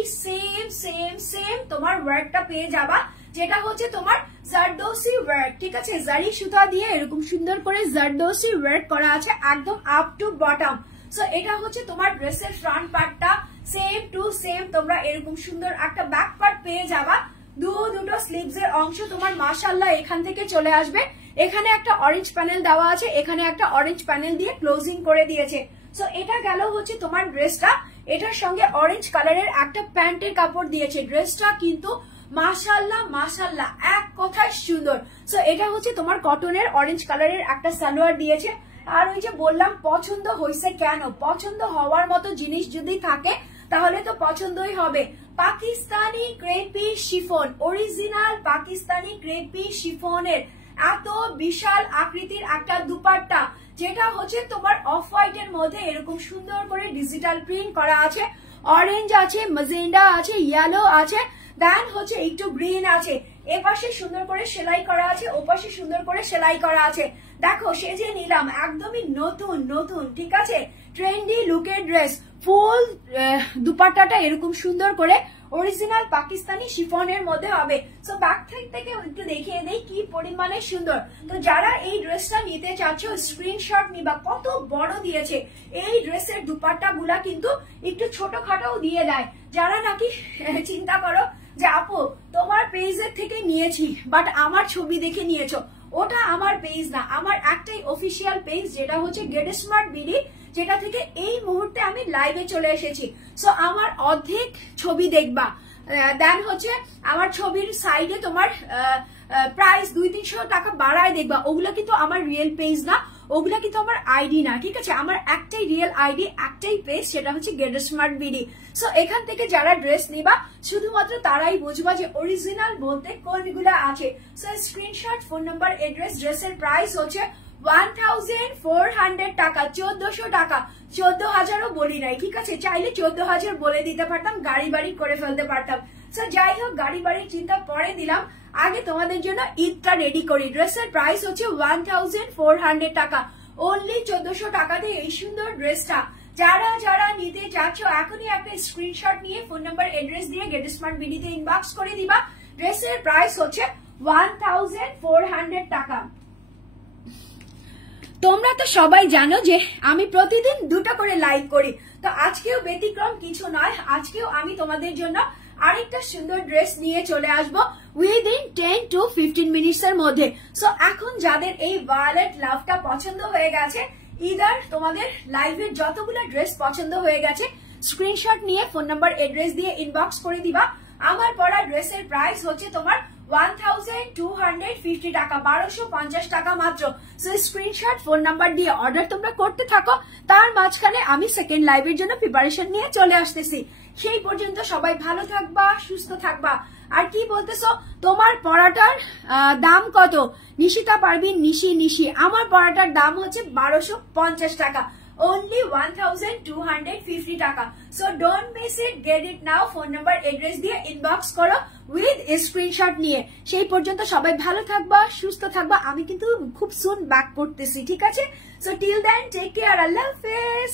সেম তোমার ওয়ার্কটা পেয়ে যাবা, যেটা হচ্ছে তোমার জারদোসি ওয়ার্ক, ঠিক আছে? জারি সুতা দিয়ে এরকম সুন্দর করে জারদোসি ওয়ার্ক করা আছে একদম আপ টু বটম। সো এটা হচ্ছে তোমার ড্রেসের ফ্রন্ট পার্টটা, সেম টু সেম তোমরা এরকম সুন্দর একটা ব্যাক পার্ট পেয়ে যাবা। দুটো স্লিভস এর অংশ তোমার মাশাআল্লাহ এখান থেকে চলে আসবে। এখানে একটা অরেঞ্জ প্যানেল দেওয়া আছে, এখানে একটা অরেঞ্জ প্যানেল দিয়ে ক্লোজিং করে দিয়েছে। সো এটা গেল হচ্ছে তোমার ড্রেসটা। এটার সঙ্গে অরেঞ্জ কালারের একটা প্যান্টের কাপড় দিয়েছে। ড্রেসটা কিন্তু মাশাআল্লাহ এক কথায় সুন্দর। সো এটা হচ্ছে তোমার কটনের অরেঞ্জ কালারের একটা সালোয়ার দিয়েছে। আর ওই যে বললাম পছন্দ হয়েছে কেন, পছন্দ হওয়ার মতো জিনিস যদি থাকে তাহলে তো পছন্দই হবে। Pakistani crepey chiffon, original Pakistani crepey শিফনের এত বিশাল আকৃতির একটা দুপাট্টা, যেটা হচ্ছে তোমার অফ হোয়াইট এর মধ্যে এরকম সুন্দর করে ডিজিটাল প্রিন্ট করা আছে। অরেঞ্জ আছে, ম্যাজেন্ডা আছে, ইয়েলো আছে, দেন হচ্ছে একটু গ্রিন আছে। এপাশে সুন্দর করে সেলাই করা আছে, ওপাশে সুন্দর করে সেলাই করা আছে। দেখো সেজে নিলাম একদমই নতুন নতুন, ঠিক আছে, ট্রেন্ডি লুকের ড্রেস। ফুল দুপাট্টাটা এরকম সুন্দর করে অরিজিনাল পাকিস্তানি শিফনের মধ্যে হবে। সো ব্যাক সাইড থেকে একটু দেখিয়ে দেই কি পরিমাণে সুন্দর। তো যারা এই ড্রেসটা নিতে চাচ্ছ স্ক্রিনশট নিবা, কত বড় দিয়েছে। এই ড্রেসের দুপাট্টা গুলা কিন্তু একটু ছোটখাটো দিয়ে দেয়। যারা নাকি চিন্তা করো যে আপু তোমার পেজের থেকে নিয়েছি বাট আমার ছবি দেখে নিয়েছো, ওটা আমার পেজ না, আমার একটাই অফিসিয়াল পেজ যেটা হচ্ছে গেট স্মার্ট বিডি, যেটা থেকে এই মুহূর্তে আমি লাইভে চলে এসেছি। সো আমার অর্ধেক ছবি দেখবা, দেন হচ্ছে আমার ছবির সাইডে তোমার প্রাইস 200-300 টাকা বাড়ায় দেখবা। ওগুলো কিন্তু আমার রিয়েল পেজ না, ওগুলা কিন্তু আমার আইডি না, ঠিক আছে। আমার একটাই রিয়েল আইডি, একটাই পেজ, সেটা হচ্ছে গেট স্মার্ট বিডি। সো এখান থেকে যারা ড্রেস নিবা শুধুমাত্র তারাই বুঝবা যে অরিজিনাল বলতে কোনগুলা আছে। So screenshot, phone number, address. ড্রেসের প্রাইস হচ্ছে 1400 টাকা, 1400 টাকা, 14,000ও বলি নাই, ঠিক আছে। চাইলে 14,000 বলে দিতে পারতাম, গাড়ি বাড়ি করে ফেলতে পারতাম। সো যাই হোক, গাড়ি বাড়ির চিন্তা পরে দিলাম, আগে তোমাদের জন্য ঈদটা রেডি করি। ড্রেসের প্রাইস হচ্ছে 1400 টাকা, অনলি 1400 টাকাতে এই সুন্দর ড্রেসটা। যারা যারা নিতে চাচ্ছ এখনই একটা স্ক্রিনশট নিয়ে ফোন নাম্বার এড্রেস দিয়ে গেট স্মার্ট বিডিতে ইনবক্স করে দিবা। ড্রেসের প্রাইস হচ্ছে 1400 টাকা। তোমরা তো সবাই জানো যে আমি প্রতিদিন 2টা করে লাইভ করি, তো আজকেও ব্যতিক্রম কিছু নয়। আজকেও আমি তোমাদের জন্য আরেকটা সুন্দর ড্রেস নিয়ে চলে আসবো উইদিন 10 to 15 মিনিটস এর মধ্যে। সো এখন যাদের এই ভায়োলেট লাভটা পছন্দ হয়ে গেছে, ইদার তোমাদের লাইভের যতগুলো ড্রেস পছন্দ হয়ে গেছে, স্ক্রিনশট নিয়ে ফোন নাম্বার এড্রেস দিয়ে ইনবক্স করে দিবা। আমার পরা ড্রেসের প্রাইস হচ্ছে তোমার 1250 টাকা, 1250 টাকা মাত্র। সো স্ক্রিনশট, ফোন নাম্বার দিয়ে অর্ডার তোমরা করতে থাকো। তার মাঝখানে আমি সেকেন্ড লাইভের জন্য প্রিপারেশন নিয়ে চলে আসতেছি। সেই পর্যন্ত সবাই ভালো থাকবা, সুস্থ থাকবা। আর কি বলতেছো, তোমার পড়াটার দাম কত? নিশিতা পারবিন, নিশি আমার পড়াটার দাম হচ্ছে 1250 টাকা, only 1250 টাকা। So don't miss it, get it now. Phone number address দিয়ে ইনবক্স করো উইথ স্ক্রিনশট নিয়ে। সেই পর্যন্ত সবাই ভালো থাকবা, সুস্থ থাকবা। আমি কিন্তু খুব সুন ব্যাক করতেছি, ঠিক আছে। So till then take care, আল্লাহ হাফেজ।